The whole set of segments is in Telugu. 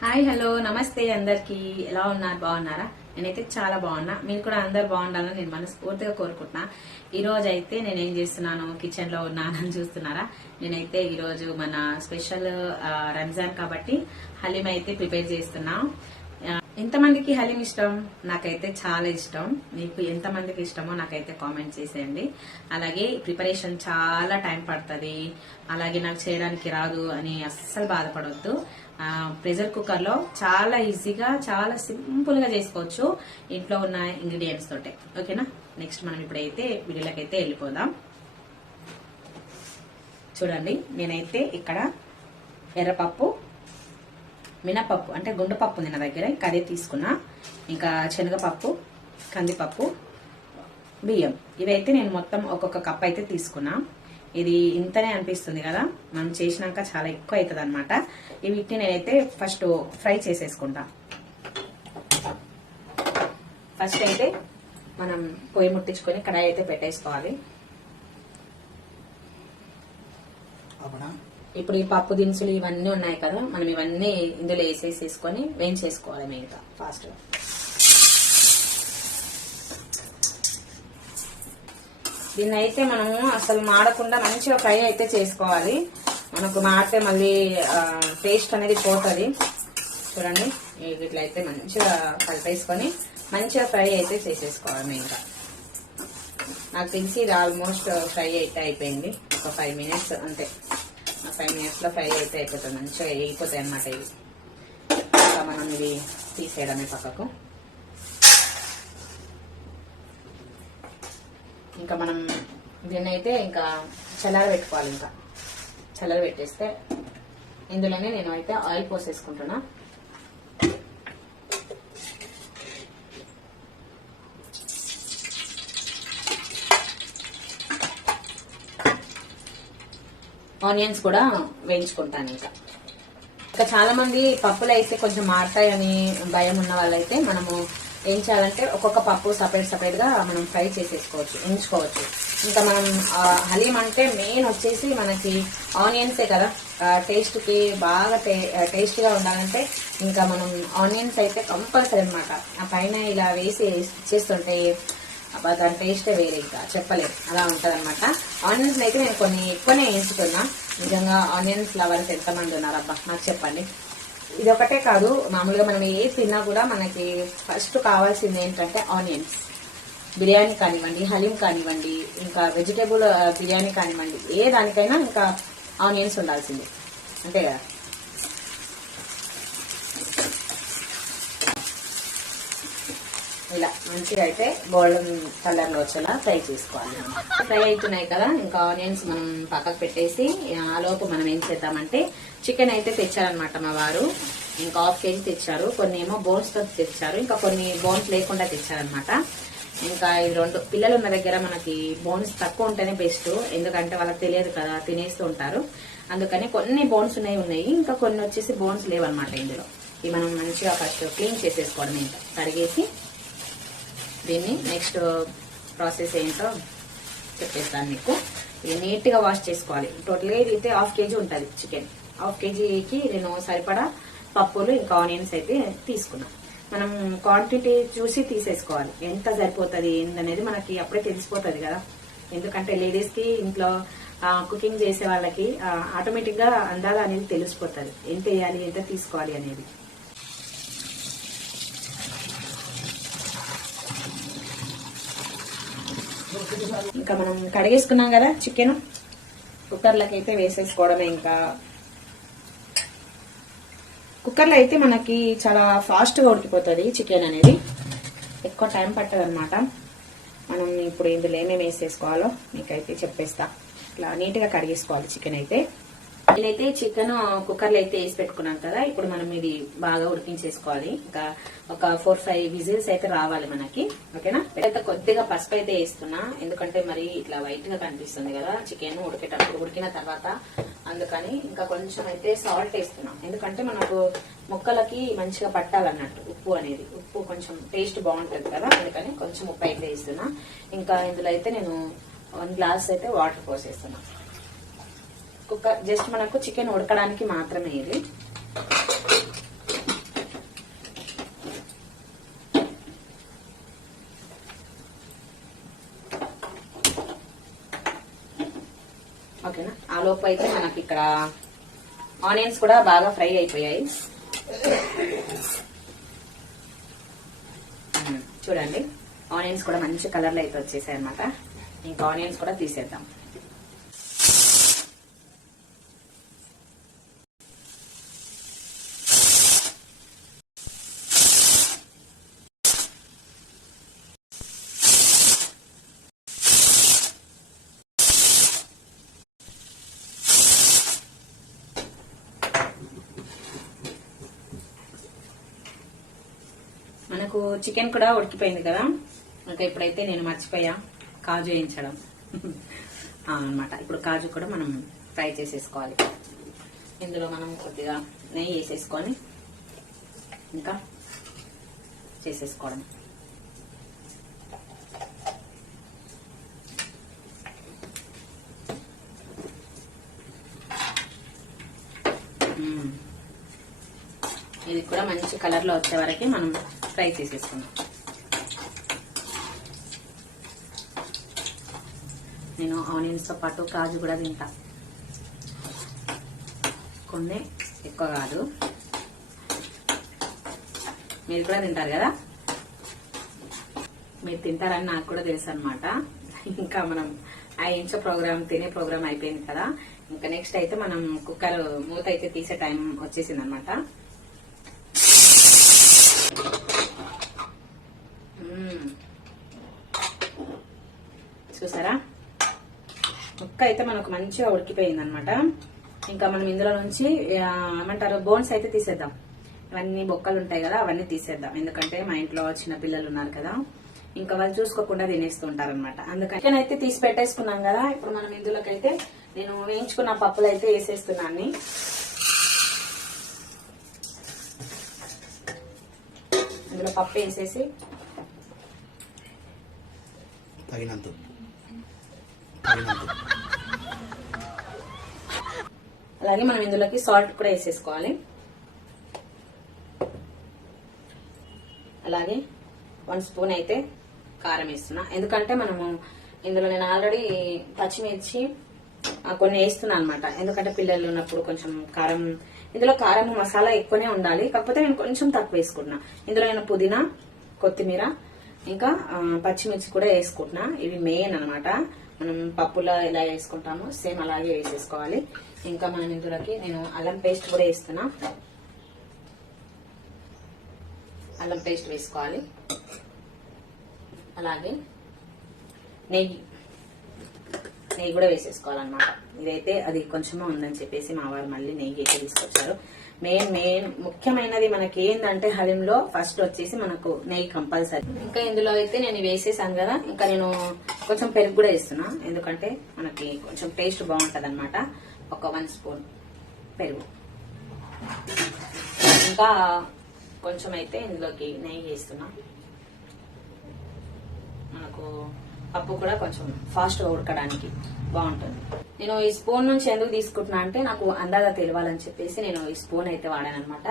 హాయ్ హలో నమస్తే అందరికి ఎలా ఉన్నారు బాగున్నారా నేనైతే చాలా బాగున్నా మీరు కూడా అందరు బాగుండాలని నేను మనస్ఫూర్తిగా కోరుకుంటున్నా ఈ రోజు అయితే నేను ఏం చేస్తున్నాను కిచెన్ లో ఉన్నానని చూస్తున్నారా నేనైతే ఈ రోజు మన స్పెషల్ రంజాన్ కాబట్టి హలీం అయితే ప్రిపేర్ చేస్తున్నా ఎంతమందికి హలీం ఇష్టం నాకైతే చాలా ఇష్టం మీకు ఎంతమందికి ఇష్టమో నాకైతే కామెంట్ చేసేయండి అలాగే ప్రిపరేషన్ చాలా టైం పడుతుంది అలాగే నాకు చేయడానికి రాదు అని అస్సలు బాధపడొద్దు ప్రెషర్ కుక్కర్ లో చాలా ఈజీగా చాలా సింపుల్ గా చేసుకోవచ్చు ఇంట్లో ఉన్న ఇంగ్రీడియంట్స్ తోటే ఓకేనా నెక్స్ట్ మనం ఇప్పుడైతే వీడియోలోకి అయితే వెళ్ళిపోదాం చూడండి నేనైతే ఇక్కడ ఎర్రపప్పు మినపప్పు అంటే గుండెపప్పు ఉంది నా దగ్గర ఇంకా అదే తీసుకున్నా ఇంకా శనగపప్పు కందిపప్పు బియ్యం ఇవైతే నేను మొత్తం ఒక్కొక్క కప్ అయితే తీసుకున్నా ఇది ఇంతనే అనిపిస్తుంది కదా మనం చేసినాక చాలా ఎక్కువ అవుతుంది అనమాట వీటిని నేనైతే ఫస్ట్ ఫ్రై చేసేసుకుంటా ఫస్ట్ అయితే మనం పొయ్యి ముట్టించుకొని కడాయి అయితే పెట్టేసుకోవాలి ఇప్పుడు ఈ పప్పు దినుసులు ఇవన్నీ ఉన్నాయి కదా మనం ఇవన్నీ ఇందులో వేసేసుకొని వేయించేసుకోవాలి మిగతా ఫాస్ట్ గా దీన్ని అయితే మనము అసలు మాడకుండా మంచిగా ఫ్రై అయితే చేసుకోవాలి మనకు మాడితే మళ్ళీ టేస్ట్ అనేది పోతుంది చూడండి ఇట్లా అయితే మంచిగా కలిపేసుకొని మంచిగా ఫ్రై అయితే చేసేసుకోవాలి మెయిన్గా నాకు తెలిసి ఇది ఆల్మోస్ట్ ఫ్రై అయితే అయిపోయింది ఒక 5 minutes అంతే 5 minutes లో ఫ్రై అయితే అయిపోతుంది మంచిగా వేగిపోతాయి అన్నమాట ఇవి ఇంకా మనం ఇది తీసేయడమే పక్కకు ఇంకా మనం దీన్ని అయితే ఇంకా చల్లార పెట్టుకోవాలి ఇంకా చల్లార పెట్టేస్తే ఇందులోనే నేను అయితే ఆయిల్ పోసేసుకుంటున్నా ఆనియన్స్ కూడా వేయించుకుంటాను ఇంకా చాలా మంది పప్పులు అయితే కొంచెం మారుతాయని భయం ఉన్న వాళ్ళైతే మనము ఏం చేయాలంటే ఒక్కొక్క పప్పు సపరేట్ గా మనం ఫ్రై చేసేసుకోవచ్చు ఉంచుకోవచ్చు ఇంకా మనం హలీం అంటే మెయిన్ వచ్చేసి మనకి ఆనియన్సే కదా టేస్ట్ కి బాగా టేస్ట్ గా ఉండాలంటే ఇంకా మనం ఆనియన్స్ అయితే కంపల్సరీ అనమాట ఆ పైన ఇలా వేసి చేస్తుంటే దాని టేస్టే వేరే ఇంకా చెప్పలేదు అలా ఉంటది అనమాట ఆనియన్స్ అయితే నేను కొన్ని ఎక్కువనే వేయించుకున్నా నిజంగా ఆనియన్స్ లవర్స్ ఎంతమంది ఉన్నారు అబ్బా నాకు చెప్పండి ఇది ఒకటే కాదు మామూలుగా మనం ఏ తిన్నా కూడా మనకి ఫస్ట్ కావాల్సింది ఏంటంటే ఆనియన్స్ బిర్యానీ కానివ్వండి హలీం కానివ్వండి ఇంకా వెజిటేబుల్ బిర్యానీ కానివ్వండి ఏ దానికైనా ఇంకా ఆనియన్స్ ఉండాల్సింది అంతే కదా ఇలా మంచిగా అయితే గోల్డెన్ కలర్ లో వచ్చేలా ఫ్రై చేసుకోవాలి ఫ్రై అవుతున్నాయి కదా ఇంకా ఆనియన్స్ మనం పక్కకు పెట్టేసి ఆ లోపు మనం ఏం చేద్దామంటే చికెన్ అయితే తెచ్చారనమాట మా వారు ఇంకా 1/2 kg తెచ్చారు కొన్ని ఏమో బోన్స్ తో తెచ్చారు ఇంకా కొన్ని బోన్స్ లేకుండా తెచ్చారనమాట ఇంకా ఈ 2 పిల్లలు ఉన్న దగ్గర మనకి బోన్స్ తక్కువ ఉంటేనే బెస్ట్ ఎందుకంటే వాళ్ళకి తెలియదు కదా తినేస్తూ ఉంటారు అందుకని కొన్ని బోన్స్ ఉన్నాయి ఇంకా కొన్ని వచ్చేసి బోన్స్ లేవన్నమాట ఇందులో ఇవి మనం మంచిగా ఫస్ట్ క్లీన్ చేసేసుకోవడం ఇంకా కడిగేసి దీన్ని నెక్స్ట్ ప్రాసెస్ ఏంటో చెప్పేస్తాను మీకు ఇది నీట్ గా వాష్ చేసుకోవాలి టోటల్ గా ఇది 1/2 kg ఉంటుంది చికెన్ 1/2 kgకి నేను సరిపడా పప్పులు ఇంకా ఆనియన్స్ అయితే తీసుకున్నాం మనం క్వాంటిటీ చూసి తీసేసుకోవాలి ఎంత సరిపోతుంది ఏందనేది మనకి అప్పుడే తెలిసిపోతుంది కదా ఎందుకంటే లేడీస్ కి ఇంట్లో కుకింగ్ చేసే వాళ్ళకి ఆటోమేటిక్ గా అందాల అనేది తెలిసిపోతుంది ఎంత వేయాలి ఎంత తీసుకోవాలి అనేది ఇంకా మనం కడిగేసుకున్నాం కదా చికెన్ కుక్కర్లకి అయితే వేసేసుకోవడమే ఇంకా కుక్కర్లో అయితే మనకి చాలా ఫాస్ట్ గా ఉడికిపోతుంది చికెన్ అనేది ఎక్కువ టైం పట్టదు అనమాట మనం ఇప్పుడు ఇందులో ఏమేమి వేసేసుకోవాలో మీకైతే చెప్పేస్తా ఇట్లా నీట్ గా కడిగేసుకోవాలి చికెన్ అయితే నేనైతే చికెన్ కుక్కర్ లో అయితే వేసి పెట్టుకున్నాను కదా ఇప్పుడు మనం ఇది బాగా ఉడికించేసుకోవాలి ఇంకా ఒక 4-5 విజిల్స్ అయితే రావాలి మనకి ఓకేనా అయితే కొద్దిగా పసుపు అయితే వేస్తున్నా ఎందుకంటే మరి ఇట్లా వైట్ గా కనిపిస్తుంది కదా చికెన్ ఉడికేటప్పుడు ఉడికిన తర్వాత అందుకని ఇంకా కొంచెం అయితే సాల్ట్ వేస్తున్నాం ఎందుకంటే మనకు ముక్కలకి మంచిగా పట్టాలన్నట్టు ఉప్పు కొంచెం టేస్ట్ బాగుంటది కదా అందుకని కొంచెం ఉప్పు అయితే వేస్తున్నా ఇంకా ఇందులో అయితే నేను 1 గ్లాస్ అయితే వాటర్ పోసేస్తున్నా కుక్కర్ జస్ట్ మనకు చికెన్ ఉడకడానికి మాత్రమే ఇది లోపు అయితే మనకి ఇక్కడ ఆనియన్స్ కూడా బాగా ఫ్రై అయిపోయాయి. చూడండి ఆనియన్స్ కూడా మంచి కలర్లో అయితే వచ్చేసాయి అనమాట. ఇంకా ఆనియన్స్ కూడా తీసేద్దాం. మనకు చికెన్ కూడా ఉడికిపోయింది కదా. ఇంకా ఇప్పుడైతే నేను మర్చిపోయా కాజు వేయించడం అన్నమాట. ఇప్పుడు కాజు కూడా మనం ఫ్రై చేసేసుకోవాలి. ఇందులో మనం కొద్దిగా నెయ్యి వేసేసుకొని ఇంకా చేసేసుకోవడం. ఇది కూడా మంచి కలర్ లో వచ్చే వరకు మనం ఫ్రై చేసేసుకున్నాం. నేను ఆనియన్స్ తో పాటు కాజు కూడా తింటా, కొన్ని ఎక్కువ కాదు. మీరు కూడా తింటారు కదా, మీరు తింటారని నాకు కూడా తెలుసు అనమాట. ఇంకా మనం ఆ ఇంచో ప్రోగ్రామ్ తినే ప్రోగ్రామ్ అయిపోయింది కదా. ఇంకా నెక్స్ట్ అయితే మనం కుక్కర్ మూత అయితే తీసే టైం వచ్చేసింది అనమాట. చూసారా ముక్క అయితే మనకు మంచిగా ఉడికిపోయింది అనమాట. ఇంకా మనం ఇందులో నుంచి ఏమంటారు బోన్స్ అయితే తీసేద్దాం. ఇవన్నీ బొక్కలు ఉంటాయి కదా, అవన్నీ తీసేద్దాం. ఎందుకంటే మా ఇంట్లో చిన్న పిల్లలు ఉన్నారు కదా, ఇంకా వాళ్ళు చూసుకోకుండా తినేస్తూ ఉంటారు అనమాట. అందుకని అయితే తీసి పెట్టేసుకున్నాం కదా. ఇప్పుడు మనం ఇందులోకి అయితే నేను వేయించుకున్న పప్పులు అయితే వేసేస్తున్నాను. ఇందులో పప్పు వేసేసి తగినంత అలాగే మనం ఇందులోకి సాల్ట్ కూడా వేసేసుకోవాలి. అలాగే 1 స్పూన్ అయితే కారం వేస్తున్నా. ఎందుకంటే మనము ఇందులో నేను ఆల్రెడీ పచ్చిమిర్చి కొన్ని వేస్తున్నా అనమాట. ఎందుకంటే పిల్లలు ఉన్నప్పుడు కొంచెం కారం, ఇందులో కారం మసాలా ఎక్కువనే ఉండాలి. కాకపోతే నేను కొంచెం తక్కువ వేసుకుంటున్నా. ఇందులో నేను పుదీనా, కొత్తిమీర ఇంకా పచ్చిమిర్చి కూడా వేసుకుంటున్నా. ఇవి మెయిన్ అనమాట. మనం పప్పులో ఎలా వేసుకుంటామో సేమ్ అలాగే వేసేసుకోవాలి. ఇంకా మనం ఇందులోకి నేను అల్లం పేస్ట్ కూడా వేస్తున్నా. అల్లం పేస్ట్ వేసుకోవాలి. అలాగే నెయ్యి కూడా వేసేసుకోవాలన్నమాట. ఇదైతే అది కొంచెమే ఉందని చెప్పేసి మా వారు మళ్ళీ నెయ్యి అయితే తీసుకొచ్చారు. మెయిన్ ముఖ్యమైనది మనకి ఏంటంటే హలీంలో ఫస్ట్ వచ్చేసి మనకు నెయ్యి కంపల్సరీ. ఇంకా ఇందులో అయితే నేను వేసేసాను కదా, ఇంకా నేను కొంచెం పెరుగు కూడా వేస్తున్నా. ఎందుకంటే మనకి కొంచెం టేస్ట్ బాగుంటది అనమాట. ఒక 1 స్పూన్ పెరుగు, ఇంకా కొంచెం అయితే ఇందులోకి నెయ్యి వేస్తున్నా. మనకు పప్పు కూడా కొంచెం ఫాస్ట్ గా ఉడకడానికి బాగుంటుంది. నేను ఈ స్పూన్ నుంచి ఎందుకు తీసుకుంటున్నా అంటే నాకు అందాజ తెలియాలని చెప్పేసి నేను ఈ స్పూన్ అయితే వాడాను అనమాట.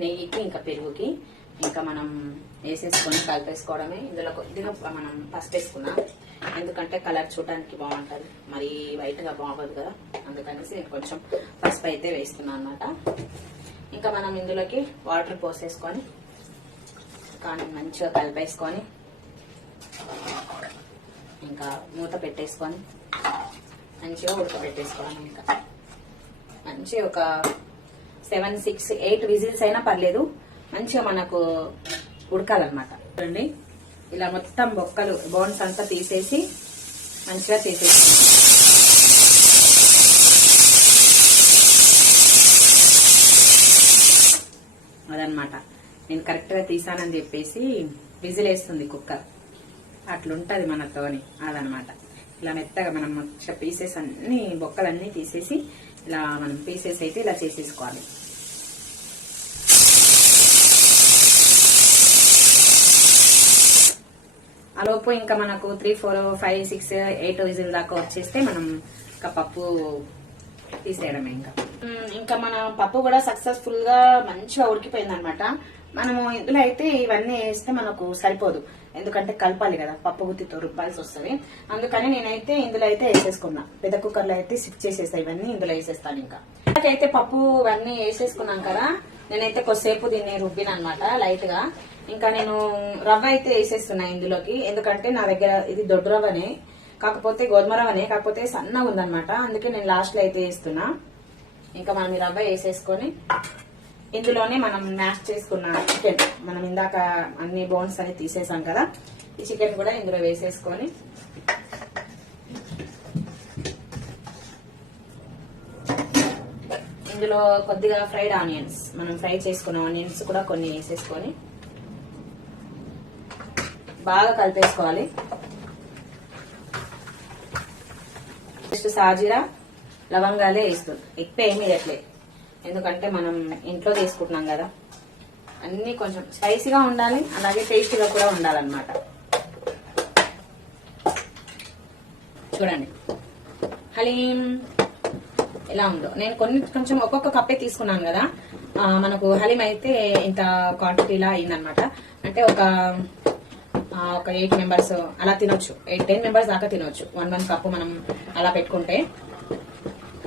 నెయ్యికి ఇంకా పెరుగుకి. ఇంకా మనం వేసేసుకొని కలిపేసుకోవడమే. ఇందులో కొద్దిగా మనం పసుపు వేసుకున్నాం. ఎందుకంటే కలర్ చూడడానికి బాగుంటుంది, మరి వైట్ గా బాగోదు కదా. అందుకనేసి నేను కొంచెం పసుపు అయితే వేస్తున్నాను అనమాట. ఇంకా మనం ఇందులోకి వాటర్ పోసేసుకొని కానీ మంచిగా కలిపేసుకొని ఇంకా మూత పెట్టేసుకొని మంచిగా ఉడకబెట్టేసుకోవాలి. ఇంకా మంచిగా ఒక 7, 6, 8 విజిల్స్ అయినా పర్లేదు, మంచిగా మనకు ఉడకాలన్నమాట. చూడండి ఇలా మొత్తం బొక్కలు బోన్స్ అంతా తీసేసి మంచిగా తీసేసి అదనమాట. నేను కరెక్ట్ గా తీసానని చెప్పేసి విజిల్ వేస్తుంది కుక్కర్. అట్లుంటది మనతోని. అదనమాట. ఇలా మెత్తగా మనం పీసెస్ అన్ని బొక్కలన్నీ తీసేసి ఇలా మనం పీసెస్ అయితే ఇలా చేసేసుకోవాలి. ఆలోపు ఇంకా మనకు 3, 4, 5, 6, 8 విజిల్ దాకా వచ్చేస్తే మనం ఇంకా పప్పు తీసేయడమే. ఇంకా మన పప్పు కూడా సక్సెస్ఫుల్ గా మంచిగా ఉడికిపోయింది అనమాట. మనము ఇందులో అయితే ఇవన్నీ వేస్తే మనకు సరిపోదు. ఎందుకంటే కలపాలి కదా, పప్పు గుత్తితో రుబ్బాల్సి వస్తుంది. అందుకని నేనైతే ఇందులో అయితే వేసేసుకున్నా. పెద్ద కుక్కర్లో అయితే షిఫ్ట్ చేసేస్తా, ఇవన్నీ ఇందులో వేసేస్తాను. ఇంకా అయితే పప్పు ఇవన్నీ వేసేసుకున్నాం కదా, నేనైతే కొద్దిసేపు దీన్ని రుబ్బిన అనమాట లైట్ గా. ఇంకా నేను రవ్వ అయితే వేసేస్తున్నా ఇందులోకి, ఎందుకంటే నా దగ్గర ఇది దొడ్డు రవ్వనే, కాకపోతే గోధుమ రవ్వనే, కాకపోతే సన్నగా ఉందన్నమాట. అందుకే నేను లాస్ట్ లో అయితే వేస్తున్నా. ఇంకా మనం ఈ రవ్వ వేసేసుకొని ఇందులోనే మనం మ్యాష్ చేసుకున్న చికెన్, మనం ఇందాక అన్ని బోన్స్ అని తీసేసాం కదా, ఈ చికెన్ కూడా ఇందులో వేసేసుకొని ఇందులో కొద్దిగా ఫ్రైడ్ ఆనియన్స్, మనం ఫ్రై చేసుకున్న ఆనియన్స్ కూడా కొన్ని వేసేసుకొని బాగా కలిపేసుకోవాలి. జస్ట్ సాజీరా లవంగాలే వేస్తుంది, ఎక్కువ ఏమి వేయట్లేదు, ఎందుకంటే మనం ఇంట్లో తీసుకుంటున్నాం కదా. అన్ని కొంచెం స్పైసీగా ఉండాలి, అలాగే టేస్టీగా కూడా ఉండాలన్నమాట. చూడండి హలీం ఎలా ఉందో. నేను కొంచెం ఒక్కొక్క కప్పే తీసుకున్నాను కదా, మనకు హలీం అయితే ఇంత క్వాంటిటీలా అయిందనమాట. అంటే ఒక 8 మెంబర్స్ అలా తినొచ్చు, 10 మెంబర్స్ దాకా తినొచ్చు. 1 కప్పు మనం అలా పెట్టుకుంటే.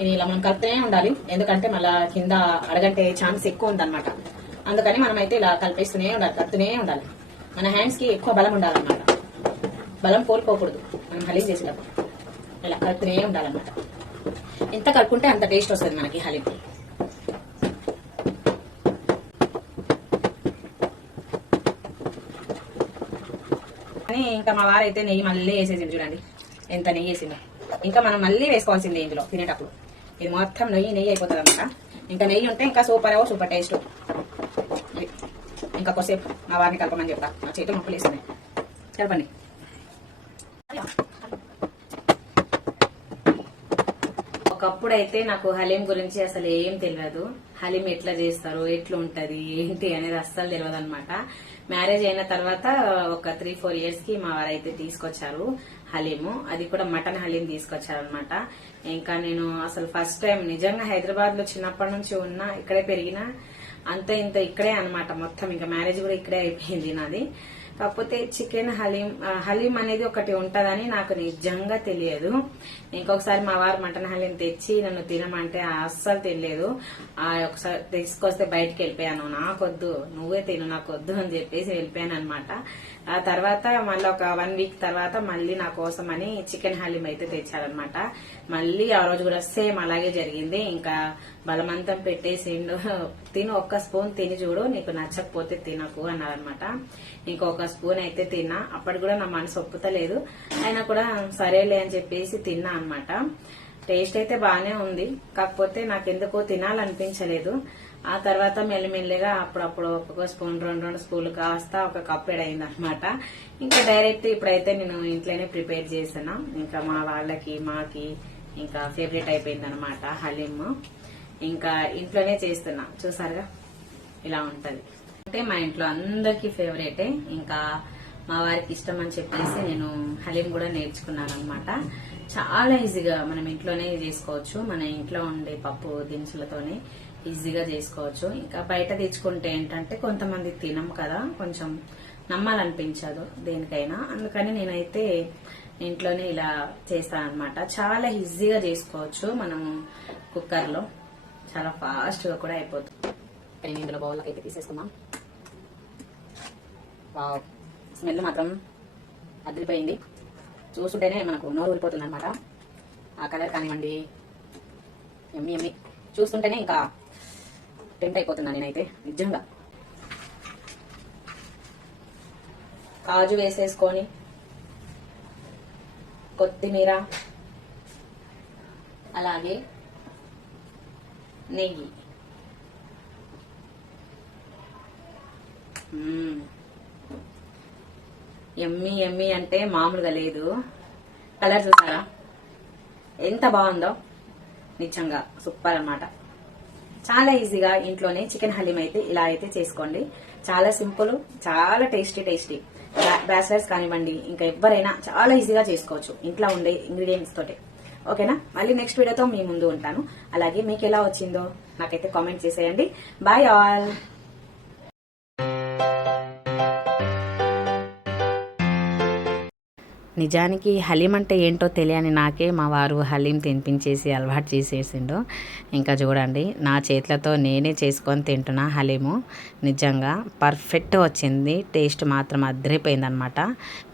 ఇది ఇలా మనం కలుపుతూనే ఉండాలి, ఎందుకంటే మళ్ళా కింద అడగంటే ఛాన్స్ ఎక్కువ ఉందన్నమాట. అందుకని మనం అయితే ఇలా కలిపేస్తూనే ఉండాలి, కలుపుతూనే ఉండాలి. మన హ్యాండ్స్ కి ఎక్కువ బలం ఉండాలన్నమాట, బలం కోల్పోకూడదు మనం హలీం చేసేటప్పుడు. ఇలా కలుపుతూనే ఉండాలన్నమాట. ఎంత కలుపుకుంటే అంత టేస్ట్ వస్తుంది మనకి హలీం. కానీ ఇంకా మా వారైతే నెయ్యి మళ్ళీ వేసేసింది, చూడండి ఎంత నెయ్యి వేసిందో. ఇంకా మనం మళ్ళీ వేసుకోవాల్సిందే ఇందులో తినేటప్పుడు. ఇది మొత్తం నెయ్యి అయిపోతుంది అనమాట. ఇంకా నెయ్యి ఉంటే ఇంకా సూపర్ టేస్ట్. ఇంకా కొద్దిసేపు మా వారిని కలపమని చెప్తా, నా చేతి మొక్కలు వేసింది, కలపండి. ఒకప్పుడు అయితే నాకు హలీం గురించి అసలు ఏం తెలియదు. హలీం ఎట్లా చేస్తారు, ఎట్లా ఉంటది, ఏంటి అనేది అస్సలు తెలియదు అనమాట. మ్యారేజ్ అయిన తర్వాత ఒక 3-4 ఇయర్స్ కి మా వారైతే తీసుకొచ్చారు హలీము. అది కూడా మటన్ హలీం తీసుకొచ్చారు అనమాట. ఇంకా నేను అసలు ఫస్ట్ టైం నిజంగా హైదరాబాద్ లో చిన్నప్పటి నుంచి ఉన్నా, ఇక్కడే పెరిగినా, అంత ఇంత ఇక్కడే అనమాట మొత్తం. ఇంకా మ్యారేజ్ కూడా ఇక్కడే అయిపోయింది నాది. కాకపోతే చికెన్ హలీం అనేది ఒకటి ఉంటదని నాకు నిజంగా తెలియదు. ఇంకొకసారి మా వారు మటన్ హలీం తెచ్చి నన్ను తినమంటే అస్సలు తినలేదు. ఒకసారి తీసుకొస్తే బయటకు వెళ్ళిపోయాను, నాకొద్దు, నువ్వే తిను, నాకొద్దు అని చెప్పేసి వెళ్ళిపోయాను అనమాట. ఆ తర్వాత మళ్ళీ ఒక 1 వీక్ తర్వాత మళ్ళీ నా కోసం అని చికెన్ హలీం అయితే తెచ్చారనమాట. మళ్ళీ ఆ రోజు కూడా సేమ్ అలాగే జరిగింది. ఇంకా బలవంతం పెట్టేసిండు, తిను, ఒక్క స్పూన్ తిని చూడు, నీకు నచ్చకపోతే తినకు అన్నారనమాట. ఇంకొక స్పూన్ అయితే తిన్నా. అప్పటి కూడా నా మనసు ఒప్పుతలేదు, అయినా కూడా సరేలే అని చెప్పేసి తిన్నా అనమాట. టేస్ట్ అయితే బాగానే ఉంది, కాకపోతే నాకెందుకో తినాలనిపించలేదు. ఆ తర్వాత మెల్లిమెల్లిగా అప్పుడప్పుడు ఒక్కొక్క స్పూన్ 2 స్పూన్లు కాస్త ఒక కప్ అయింది అనమాట. ఇంకా డైరెక్ట్ ఇప్పుడైతే నేను ఇంట్లోనే ప్రిపేర్ చేస్తున్నా. ఇంకా మా వాళ్ళకి మాకి ఇంకా ఫేవరెట్ అయిపోయింది అనమాట హలీం. ఇంకా ఇంట్లోనే చేస్తున్నా, చూసారుగా ఇలా ఉంటది. అంటే మా ఇంట్లో అందరికి ఫేవరెటే. ఇంకా మా వారికి ఇష్టం అని చెప్పేసి నేను హలీం కూడా నేర్చుకున్నాను అనమాట. చాలా ఈజీగా మనం ఇంట్లోనే చేసుకోవచ్చు, మన ఇంట్లో ఉండే పప్పు దినుసులతోనే ఈజీగా చేసుకోవచ్చు. ఇంకా బయట తెచ్చుకుంటే ఏంటంటే కొంతమంది తినం కదా, కొంచెం నమ్మాలనిపించదు దేనికైనా. అందుకని నేనైతే ఇంట్లోనే ఇలా చేస్తాను అనమాట. చాలా ఈజీగా చేసుకోవచ్చు మనము కుక్కర్లో, చాలా ఫాస్ట్ గా కూడా అయిపోతుంది. నేను ఇందులో బౌల్లోకి అయితే తీసేసుకుందాం. వావ్, స్మెల్ మాత్రం అదిరిపోయింది. చూస్తుంటేనే మనకు నోరు ఊరిపోతుంది అనమాట. ఆ కలర్ కానివ్వండి, ఎమ్మి చూస్తుంటేనే ఇంకా టెంప్ట్ అయిపోతున్నా నేనైతే నిజంగా. కాజు వేసేసుకొని, కొత్తిమీర, అలాగే నెయ్యి. ఎమ్మి అంటే మామూలుగా లేదు. కలర్ చూసారా ఎంత బాగుందో, నిజంగా సూపర్ అన్నమాట. చాలా ఈజీగా ఇంట్లోనే చికెన్ హలీం అయితే ఇలా అయితే చేసుకోండి. చాలా సింపుల్, చాలా టేస్టీ. బ్యాచిలర్స్ కానివ్వండి, ఇంకా ఎవరైనా చాలా ఈజీగా చేసుకోవచ్చు ఇంట్లో ఉండే ఇంగ్రీడియంట్స్ తోటి. ఓకేనా? మళ్ళీ నెక్స్ట్ వీడియోతో మీ ముందు ఉంటాను. అలాగే మీకు ఎలా వచ్చిందో నాకైతే కామెంట్ చేసేయండి. Bye all. నిజానికి హలీం అంటే ఏంటో తెలియని నాకే మా వారు హలీం తినిపించేసి అలవాటు చేసేసిండు. ఇంకా చూడండి నా చేతులతో నేనే చేసుకొని తింటున్నా హలీము. నిజంగా పర్ఫెక్ట్ వచ్చింది, టేస్ట్ మాత్రం అదిరిపోయిందనమాట.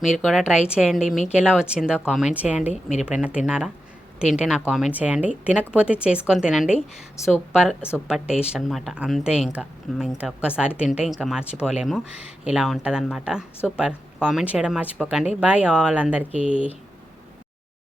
మీరు కూడా ట్రై చేయండి, మీకు ఎలా వచ్చిందో కామెంట్ చేయండి. మీరు ఎప్పుడైనా తిన్నారా? తింటే నాకు కామెంట్ చేయండి, తినకపోతే చేసుకొని తినండి. సూపర్ టేస్ట్ అనమాట. అంతే, ఇంకా ఒక్కసారి తింటే ఇంకా మర్చిపోలేము. ఇలా ఉంటుందన్నమాట. సూపర్. కామెంట్ చేయడం మర్చిపోకండి. బాయ్ ఆల్ అందరికీ.